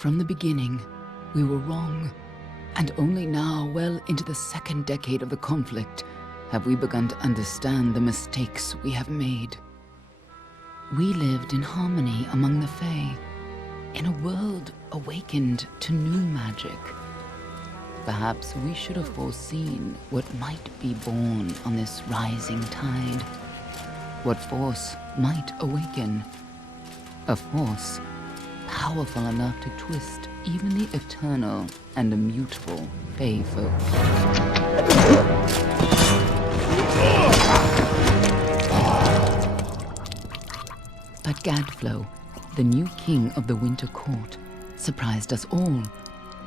From the beginning, we were wrong. And only now, well into the second decade of the conflict, have we begun to understand the mistakes we have made. We lived in harmony among the Fae, in a world awakened to new magic. Perhaps we should have foreseen what might be born on this rising tide. What force might awaken. A force powerful enough to twist even the eternal and immutable Fae folk. But Gadflow, the new king of the Winter Court, surprised us all.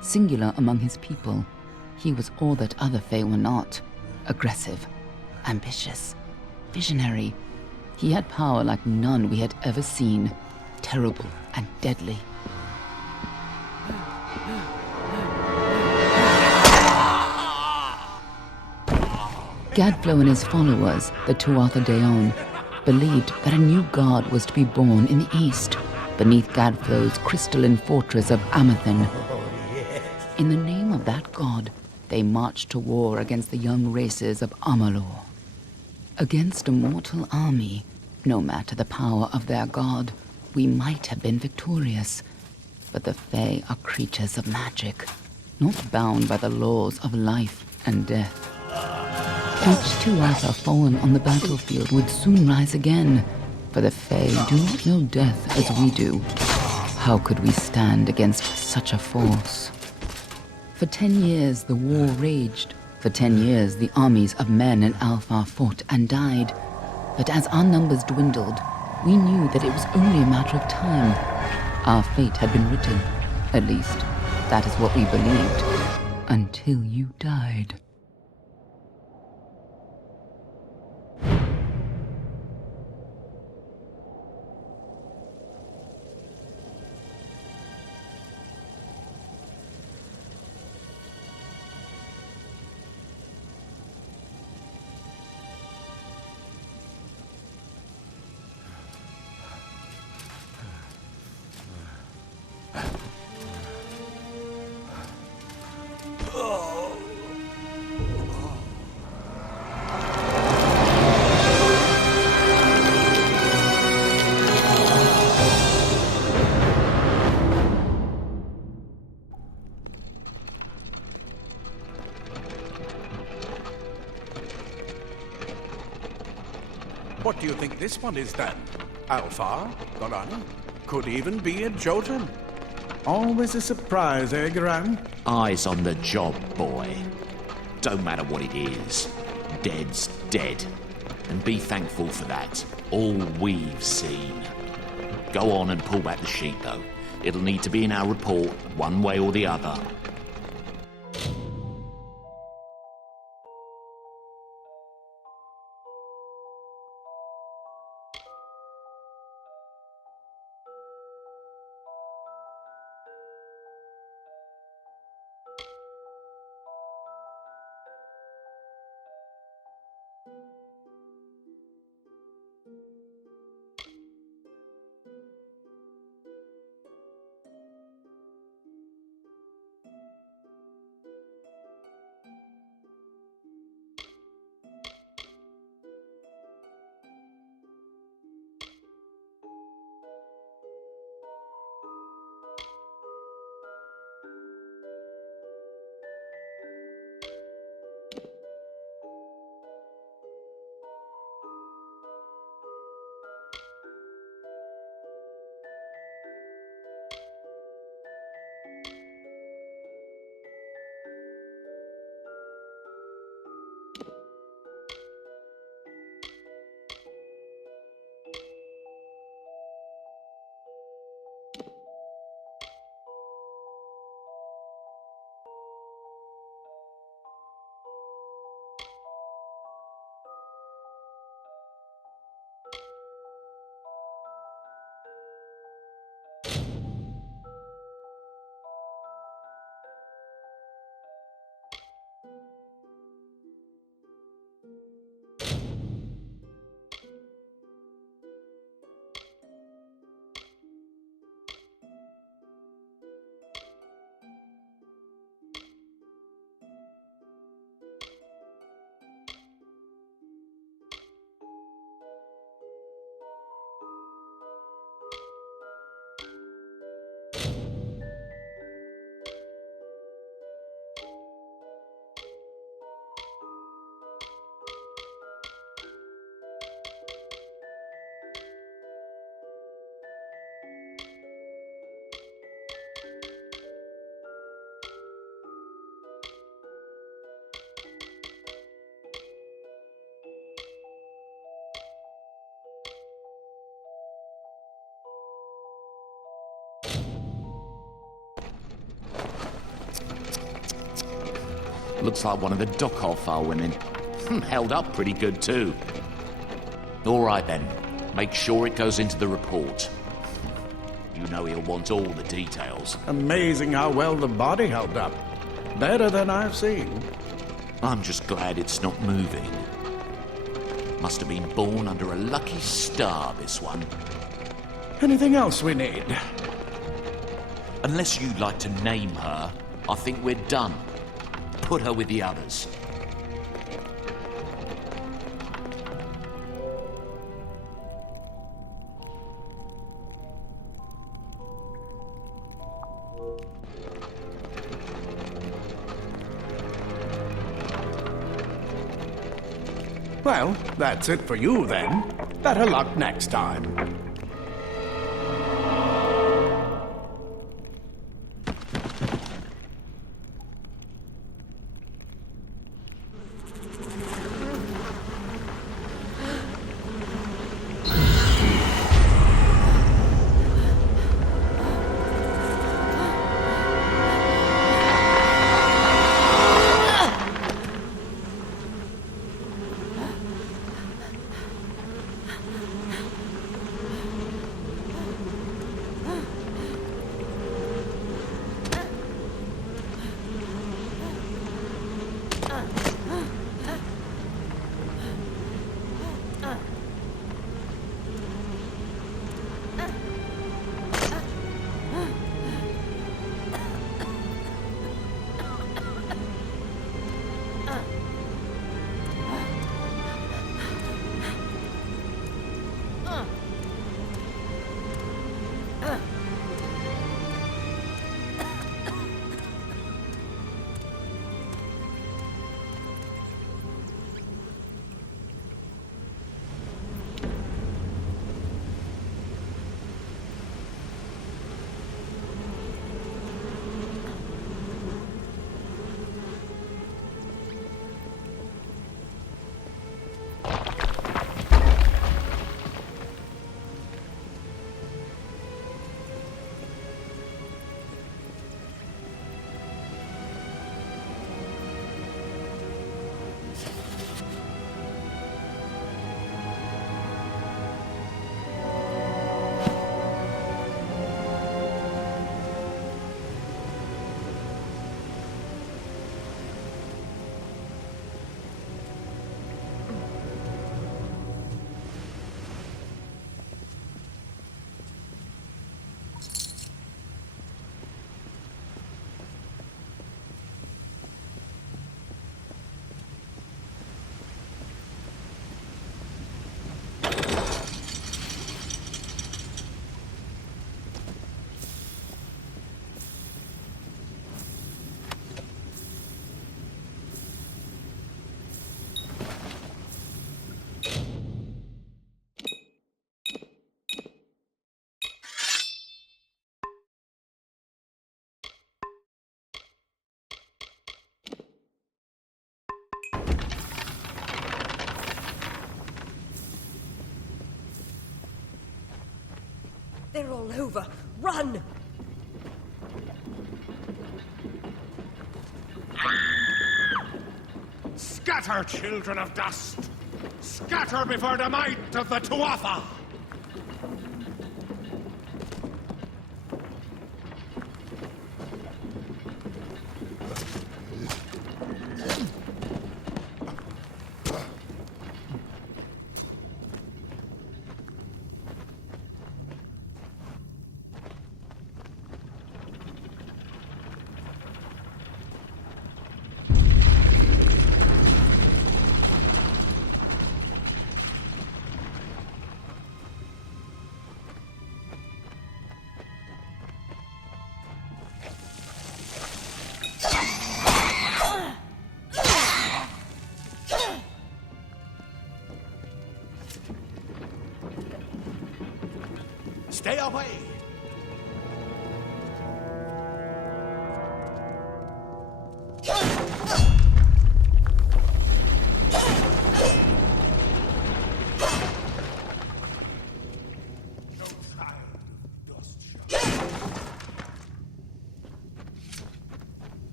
Singular among his people, he was all that other Fae were not. Aggressive, ambitious, visionary. He had power like none we had ever seen. Terrible and deadly. Gadflow and his followers, the Tuatha Deon, believed that a new god was to be born in the east, beneath Gadflow's crystalline fortress of Amathen. In the name of that god, they marched to war against the young races of Amalur. Against a mortal army, no matter the power of their god, we might have been victorious. But the Fae are creatures of magic, not bound by the laws of life and death. Each Tuatha fallen on the battlefield would soon rise again, for the Fae do not know death as we do. How could we stand against such a force? For 10 years the war raged. For 10 years the armies of Men and Alpha fought and died. But as our numbers dwindled, we knew that it was only a matter of time. Our fate had been written. At least, that is what we believed. Until you died. What do you think this one is then? Alpha? Goran? Could even be a Jotun. Always a surprise, eh, Goran? Eyes on the job, boy. Don't matter what it is. Dead's dead. And be thankful for that. All we've seen. Go on and pull back the sheet, though. It'll need to be in our report, one way or the other. Looks like one of the Dokar women. Held up pretty good too. All right then, make sure it goes into the report. You know he'll want all the details. Amazing how well the body held up. Better than I've seen. I'm just glad it's not moving. Must have been born under a lucky star, this one. Anything else we need? Unless you'd like to name her, I think we're done. Put her with the others. Well, that's it for you then. Better luck next time. They're all over. Run! Scatter, children of dust! Scatter before the might of the Tuatha!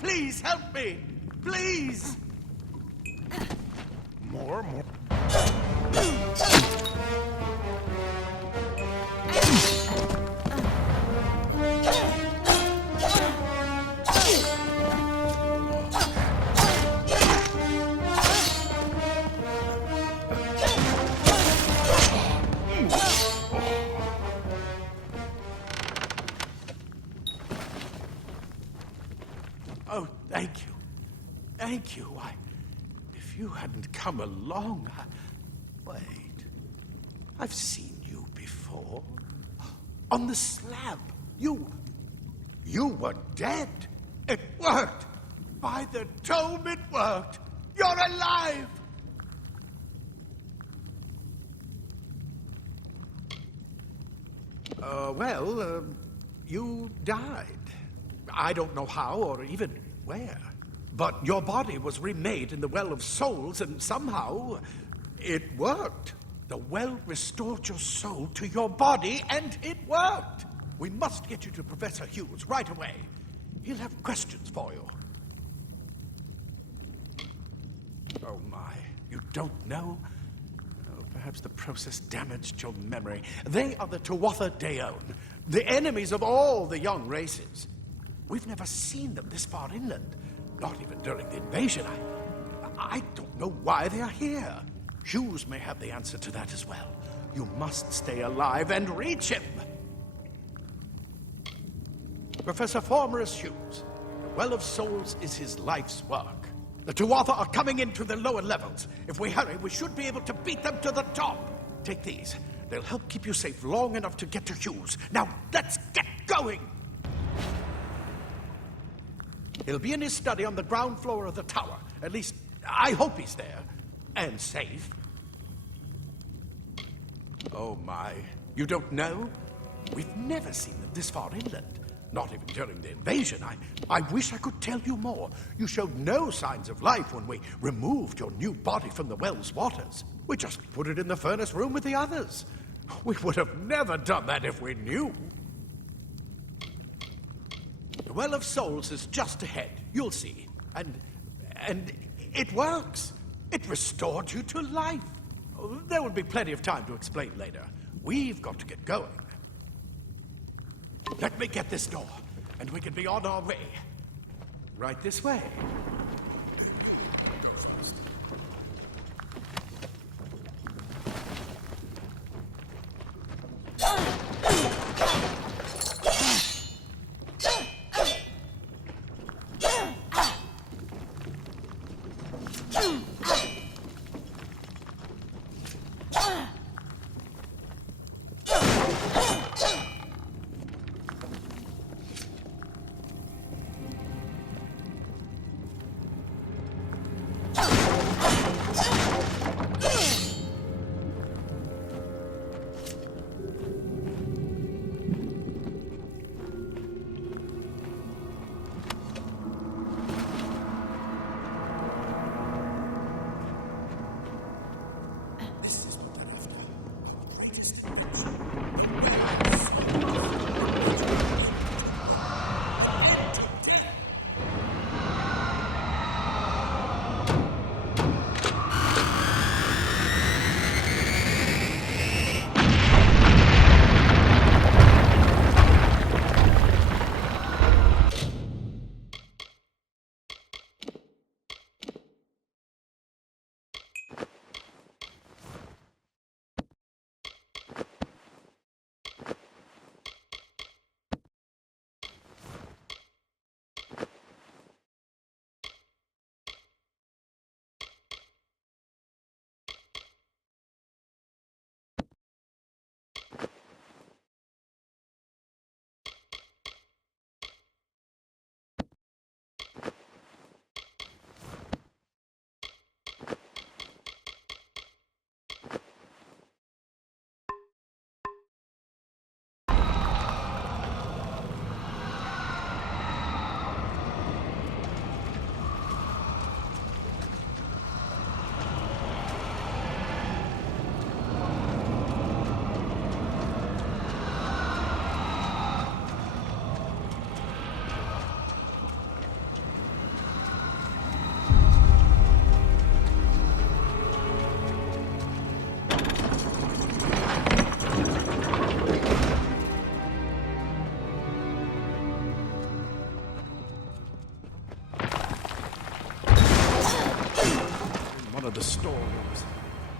Please help me! Please! More. Oh, thank you. Thank you. If you hadn't come along, Wait. I've seen you before. On the slab. You were dead. It worked. By the tome, it worked. You're alive. You died. I don't know how or even where. But your body was remade in the Well of Souls, and somehow it worked. The well restored your soul to your body, and it worked. We must get you to Professor Hughes right away. He'll have questions for you. Oh, my. You don't know? Oh, perhaps the process damaged your memory. They are the Tuatha Deon, the enemies of all the young races. We've never seen them this far inland, not even during the invasion. I don't know why they are here. Hughes may have the answer to that as well. You must stay alive and reach him. Professor Formerus Hughes, the Well of Souls is his life's work. The Tuatha are coming into the lower levels. If we hurry, we should be able to beat them to the top. Take these. They'll help keep you safe long enough to get to Hughes. Now, let's get going! He'll be in his study on the ground floor of the tower. At least, I hope he's there. And safe. Oh, my. You don't know? We've never seen them this far inland. Not even during the invasion. I wish I could tell you more. You showed no signs of life when we removed your new body from the well's waters. We just put it in the furnace room with the others. We would have never done that if we knew. The Well of Souls is just ahead. You'll see. And it works. It restored you to life. There will be plenty of time to explain later. We've got to get going. Let me get this door, and we can be on our way. Right this way. one of the storerooms.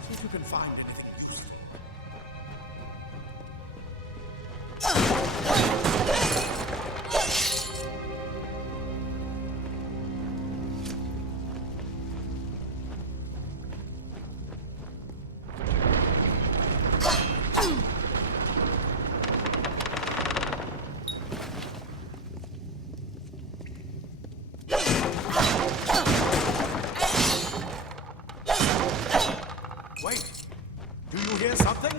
See if you can find anything useful. Wait, do you hear something?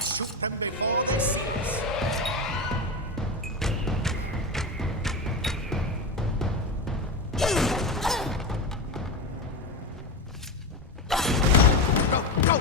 Shoot them before they see us. Go, go!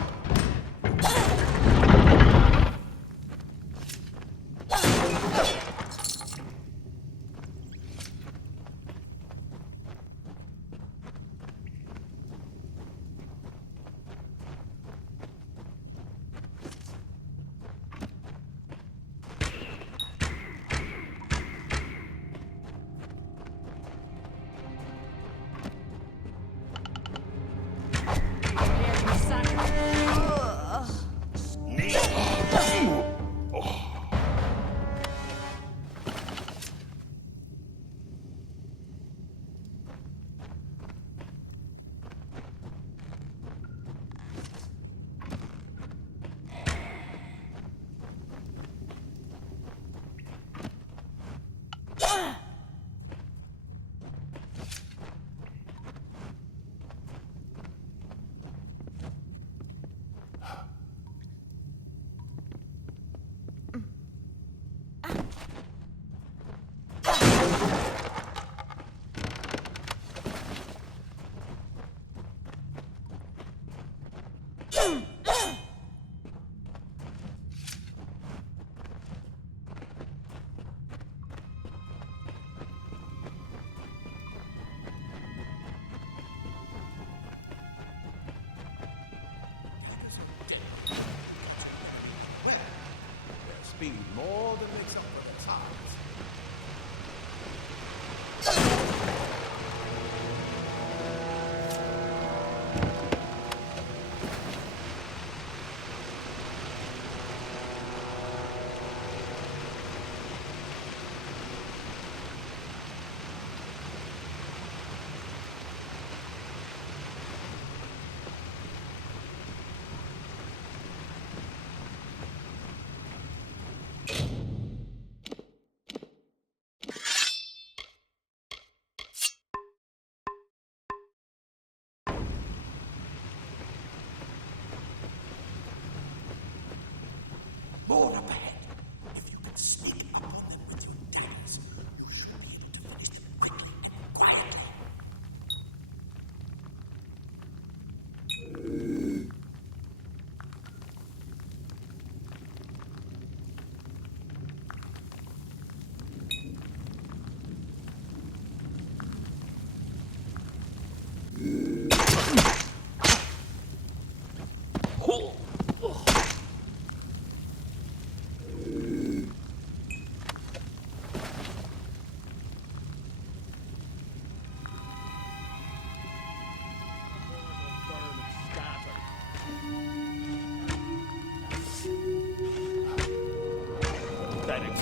Speed more than makes up for the size. More up ahead. If you can sneak up on them with your daggers, you should be able to finish them quickly and quietly.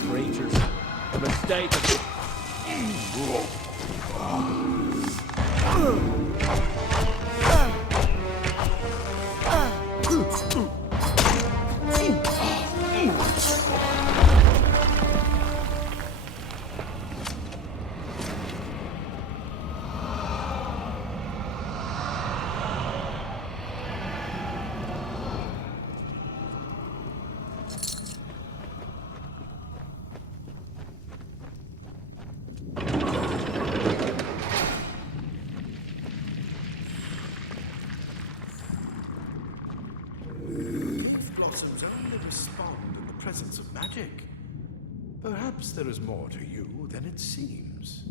traitors. A mistake. Blossoms only respond in the presence of magic. Perhaps there is more to you than it seems.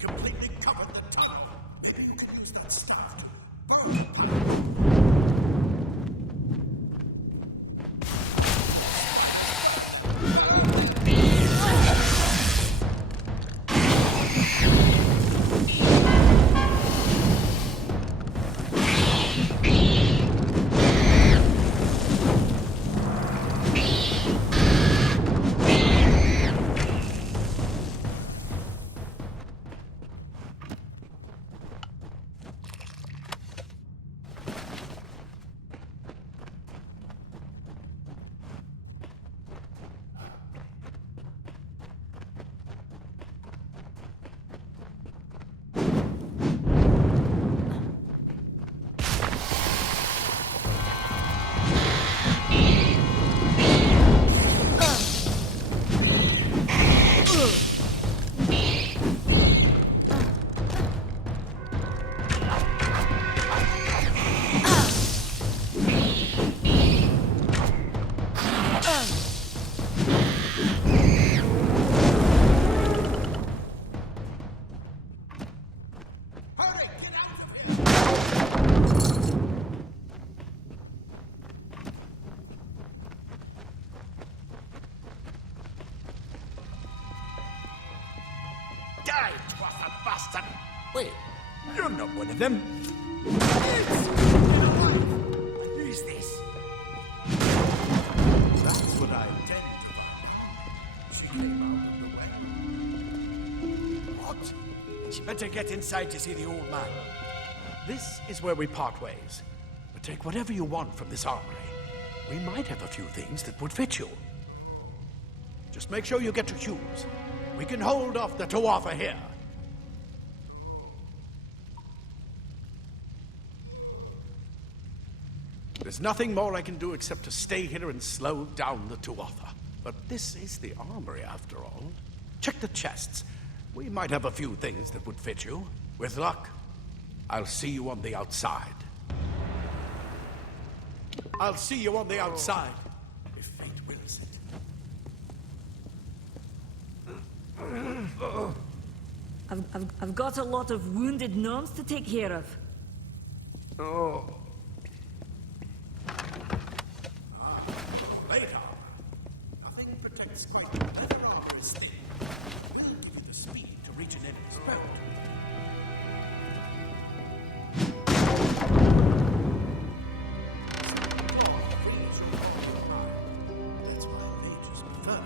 Completely covered the tunnel. Maybe you can use that stuff to burn the tunnel. Wait, you're not one of them. Who's this? That's what I intend to do. She came out of the way. What? She better get inside to see the old man. This is where we part ways. But take whatever you want from this armory. We might have a few things that would fit you. Just make sure you get to Hughes. We can hold off the Tuatha here. There's nothing more I can do except to stay here and slow down the Tuatha. But this is the armory, after all. Check the chests. We might have a few things that would fit you. With luck, I'll see you on the outside. I'll see you on the outside, if fate wills it. I've got a lot of wounded gnomes to take care of. Plate armor. Nothing protects quite the leather armor is thin. It'll give you the speed to reach an enemy's boat. That's why mages prefer it.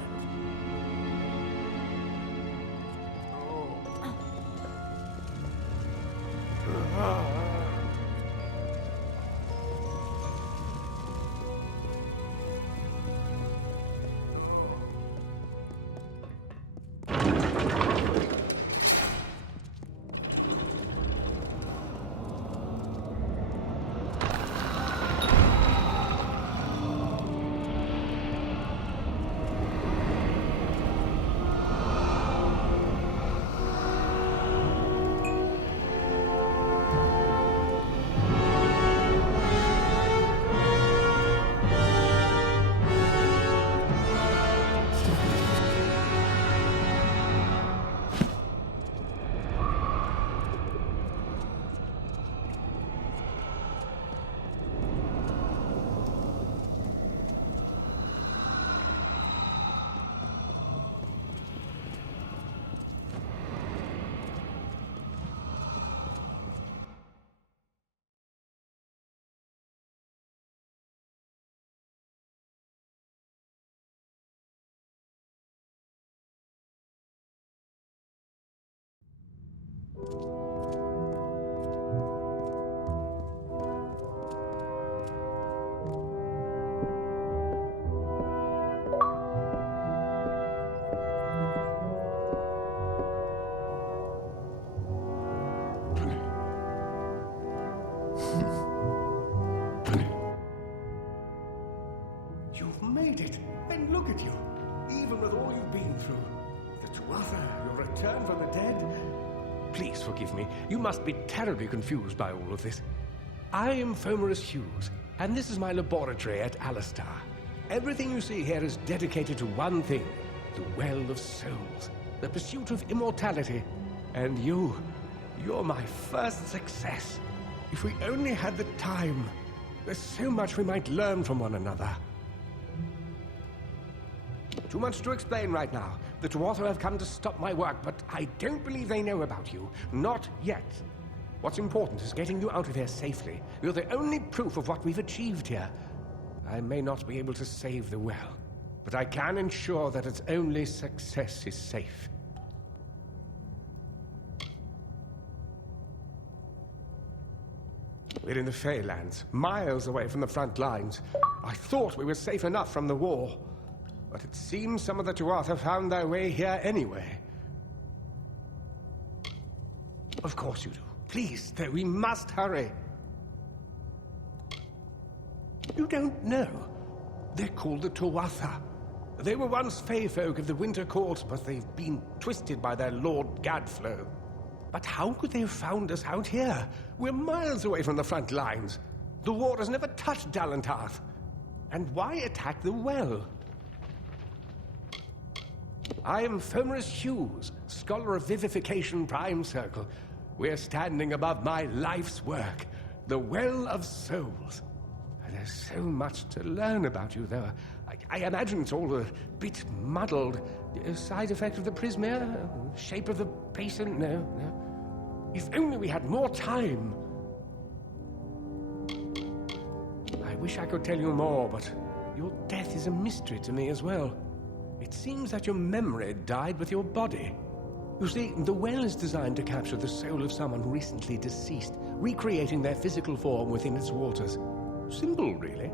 You've made it, and look at you. Even with all you've been through. The Tuatha, your return from the dead. Please forgive me. You must be terribly confused by all of this. I am Fomerus Hughes, and this is my laboratory at Alistar. Everything you see here is dedicated to one thing, the Well of Souls, the pursuit of immortality. And you're my first success. If we only had the time, there's so much we might learn from one another. Too much to explain right now. The Tuatha have come to stop my work, but I don't believe they know about you. Not yet. What's important is getting you out of here safely. You're the only proof of what we've achieved here. I may not be able to save the well, but I can ensure that its only success is safe. We're in the Fae lands, miles away from the front lines. I thought we were safe enough from the war. But it seems some of the Tuatha found their way here anyway. Of course you do. Please, though, we must hurry. You don't know. They're called the Tuatha. They were once Fae folk of the Winter Court, but they've been twisted by their Lord Gadflow. But how could they have found us out here? We're miles away from the front lines. The war has never touched Dalantarth. And why attack the well? I am Fomerus Hughes, Scholar of Vivification Prime Circle. We're standing above my life's work, the Well of Souls. There's so much to learn about you, though. I imagine it's all a bit muddled. A side effect of the prismere? Shape of the basin? No. If only we had more time. I wish I could tell you more, but your death is a mystery to me as well. It seems that your memory died with your body. You see, the well is designed to capture the soul of someone recently deceased, recreating their physical form within its waters. Simple, really.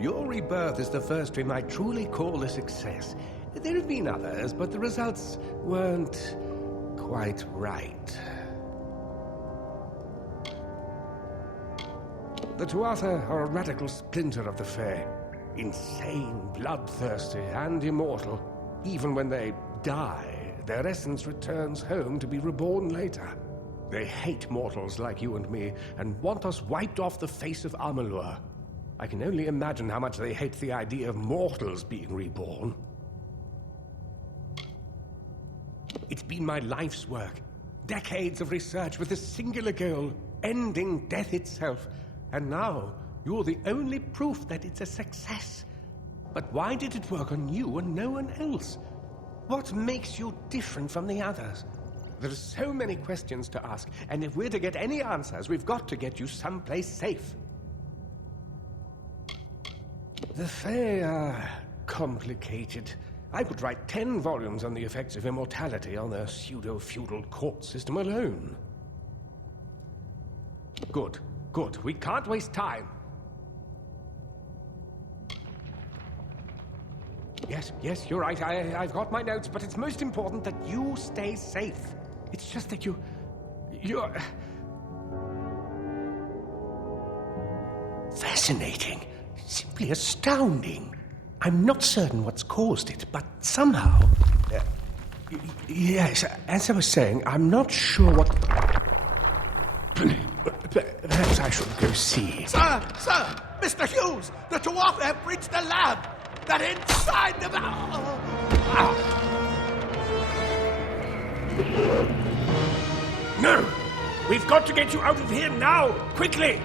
Your rebirth is the first we might truly call a success. There have been others, but the results weren't quite right. The Tuatha are a radical splinter of the Fae. Insane, bloodthirsty, and immortal. Even when they die, their essence returns home to be reborn later. They hate mortals like you and me, and want us wiped off the face of Amalur. I can only imagine how much they hate the idea of mortals being reborn. It's been my life's work. Decades of research with a singular goal, ending death itself. And now, you're the only proof that it's a success. But why did it work on you and no one else? What makes you different from the others? There are so many questions to ask, and if we're to get any answers, we've got to get you someplace safe. The Fae are complicated. I could write 10 volumes on the effects of immortality on their pseudo-feudal court system alone. Good. Good. We can't waste time. Yes, you're right. I've got my notes, but it's most important that you stay safe. It's just that you're... Fascinating. Simply astounding. I'm not certain what's caused it, but somehow... yes, as I was saying, I'm not sure what... Perhaps I should go see. Sir! Mr. Hughes! The Tuatha have breached the lab! They're inside the... No! We've got to get you out of here now! Quickly!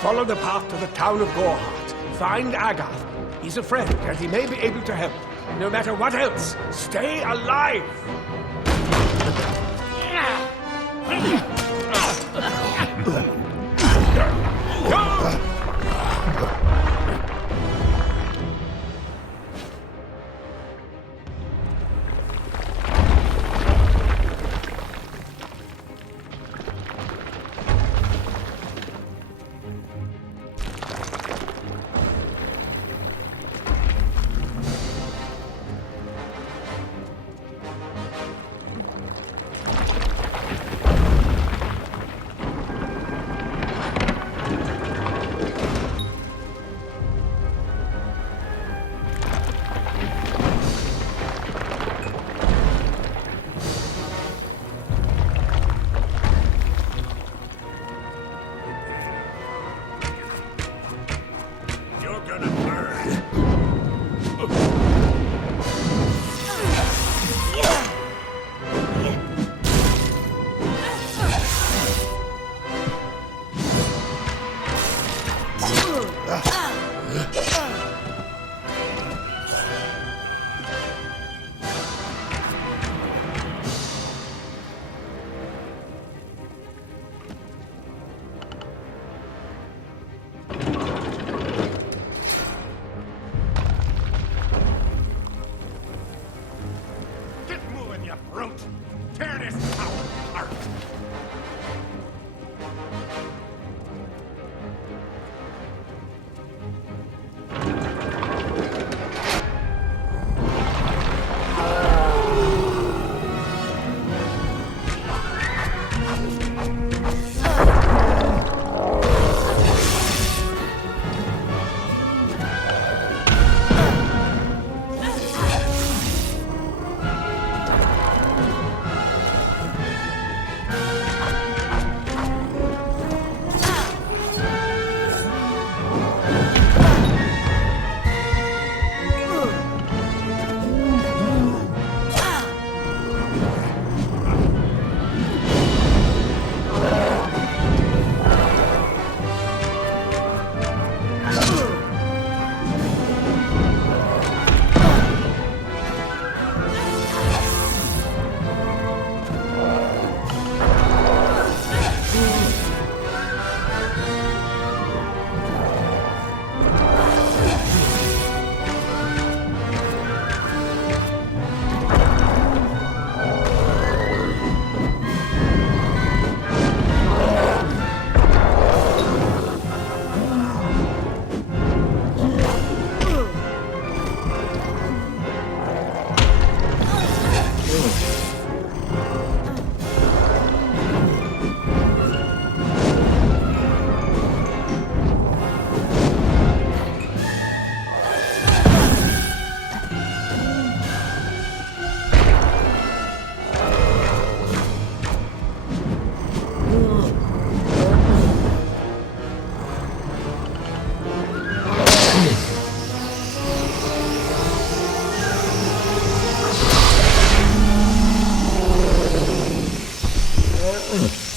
Follow the path to the town of Gorhart. Find Agath. He's a friend, and he may be able to help. No matter what else, stay alive! Well,